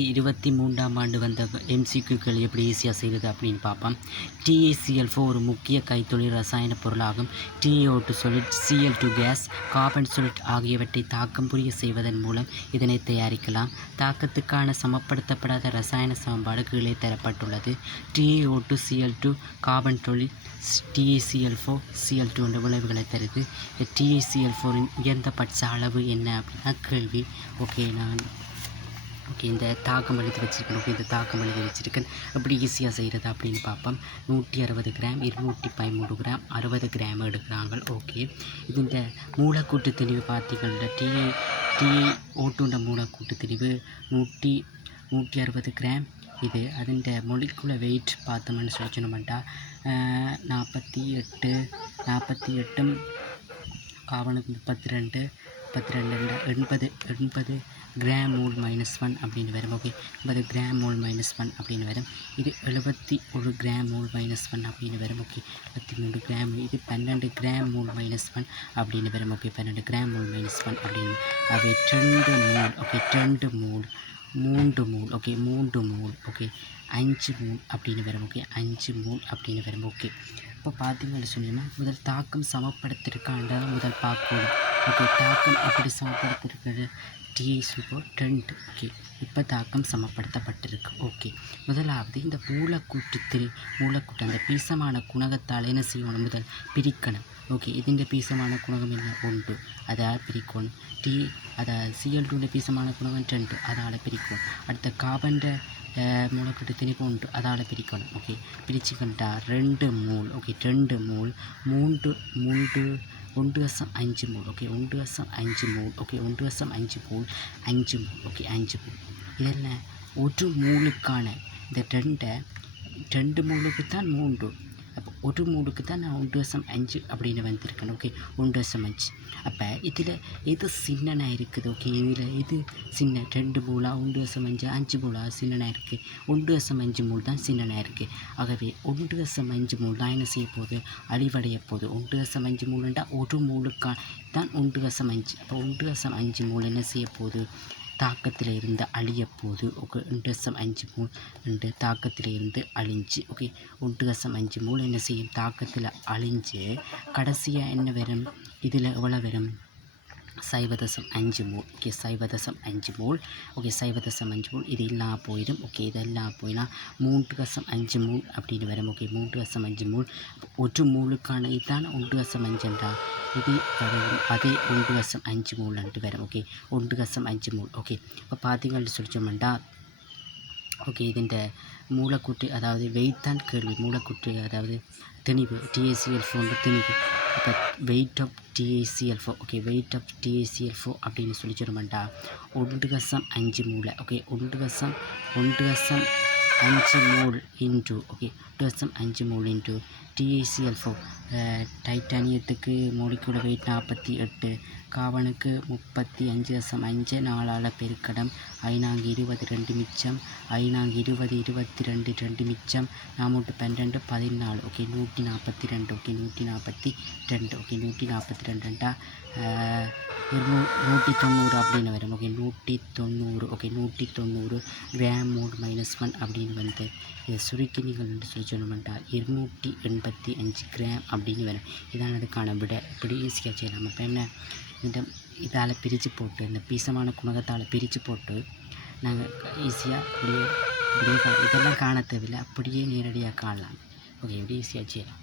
2023ஆம் ஆண்டு வந்த எம்சிக்யூக்கள் எப்படி ஈஸியாக செய்கிறது அப்படின்னு பார்ப்போம். TaCl4 ஒரு முக்கிய கைத்தொழில் ரசாயன பொருளாகும். TaO2 solid, Cl2 case, carbon solid ஆகியவற்றை தாக்கம் புரிய செய்வதன் மூலம் இதனை தயாரிக்கலாம். தாக்கத்துக்கான சமப்படுத்தப்படாத ரசாயன சமன்பாடு கீழே தரப்பட்டுள்ளது. TaO2 Cl2 carbon solid, TaCl4 Cl2 என்ற விளைவுகளை தருது. TaCl4 உயர்ந்தபட்ச அளவு என்ன அப்படின்னா கேள்வி. இந்த தாக்கம் எழுதி வச்சுருக்கேன். இந்த தாக்கம் எழுதி வச்சுருக்கேன். எப்படி ஈஸியாக செய்கிறது அப்படின்னு பார்ப்போம். 160 கிராம் 213 கிராம் 60 கிராம் எடுக்கிறாங்க. இது இந்த மூலக்கூட்டு திணிவு பார்த்தீங்கன்னா TaO2 மூலக்கூட்டு திணிவு 160 கிராம். இது அதிண்ட மொலிக்குலர் வெயிட் பார்த்தோம்னு சொல்லணுமெண்டா 48 காவனுக்கு 32 80 கிராம் மோல் -1 அப்படின்னு வரும். 80 கிராம் மோல் -1 அப்படின்னு வரும். இது 71 கிராம் மோல் -1 அப்படின்னு வரும். 73 கிராம். இது 12 கிராம் மோல் -1 அப்படின்னு வரும். 12 கிராம் மோல் -1 அப்படின்னு அவை 2 mole. 2 mole 3 mole. 3 mole. 5 mole அப்படின்னு வரும். 5 மோல் அப்படின்னு வரும். இப்போ பார்த்தீங்கன்னு சொன்னீங்கன்னா முதல் தாக்கம் சமப்படுத்திருக்காண்டா முதல் பார்க்கணும். தாக்கம் எப்படி சமப்படுத்திருக்கிறது? TaCl4 2. இப்போ தாக்கம் சமப்படுத்தப்பட்டிருக்கு. முதலாவது இந்த மூலக்கூட்டு அந்த பீசமான குணகத்தால் என்ன செய்யணும்? முதல் பிரிக்கணும். இதுண்ட பீசமான குணகம் என்ன? 1. அதால் பிரிக்கணும். Cl2 பீசமான குணகம் 2. அதால் பிரிக்கணும். அடுத்த கார்பன் மூலக்கூட்டு திணிப்பு 1. அதால் பிரிக்கணும். பிரிச்சுக்கிட்டா 2 மூல். 2 மூல் 1.5 மூல். 1.5 மூல். 1.5 மூல் 5 மூல். 5 மூல். இதெல்லாம் ஒரு மூலுக்கான இந்த 2 மூலுக்கு தான் 3. அப்போ ஒரு மூலுக்கு தான் நான் 1.5 அப்படின்னு வந்திருக்கேன். 1.5. அப்போ இதில் எது சின்னனாக இருக்குது? இதில் இது சின்ன 2 மூலா 1.5 5 மூலா சின்னனாக இருக்குது? 1.5 மூல் தான் சின்னனாக இருக்குது. ஆகவே 1.5 மூல் தான் என்ன செய்ய போகுது? அழிவடைய போகுது. 1.5 மூலுண்டா ஒரு மூலுக்கான தான் 1.5. அப்போ 1.5 மூல் என்ன செய்ய போகுது? தாக்கத்தில் இருந்து அழிய போகுது. 1.5 மூல் 2 தாக்கத்தில் இருந்து அழிஞ்சு 1.5 மூல் என்ன செய்யும்? தாக்கத்தில் அழிஞ்சு கடைசியாக என்ன வரும்? இதில் எவ்வளோ வரும்? 0.5 மூல். 0.5 மூல். 0.5 மூல். இது எல்லாம் போயிடும். இதெல்லாம் போயினா 3.5 மூல் அப்படின்னு வரும். 3.5 மூல். ஒரு மூலுக்கான இதுதான் 1.5 இது அதே 1.5 மூல் அண்டு வரும். 1.5 மூல். இப்போ பார்த்தீங்கன்னு சொல்லிச்சோம்னா இது இந்த மூலக்கூட்டு அதாவது வெயிட் தான் கேள்வி. மூலக்கூட்டு அதாவது திணிவு TaCl4 திணிவு. இப்போ weight of TaCl4 weight of TaCl4 அப்படின்னு சொல்லிச்சோம்னா 1.5 மூலை. 1.5 mole into 1.5 mole into TaCl4. டைட்டானியத்துக்கு மோலிகுலர் வெயிட் 48, காவனுக்கு 35.5 4ஆல் பெருக்கடம் 5×22 மிச்சம் 5×20 22 மிச்சம் 4×12 14. 142. 142 190 அப்படின்னு வரும். 190 கிராம் மோல் -1 அப்படின்னு வந்து இதை சுருக்கி நீங்கள் என்று சொல்லி சொன்னோம்னா 285 கிராம் அப்படின்னு வரும். இதான் அதுக்கான விட. இப்படி ஈஸியாக செய்யலாம். இப்போ என்ன இதால் பிரித்து போட்டு இந்த பீசமான குணகத்தால் பிரித்து போட்டு நாங்கள் ஈஸியாக இப்படியே இதெல்லாம் காண தேவையில்லை. அப்படியே நேரடியாக காணலாம். இப்படி ஈஸியாக செய்யலாம்.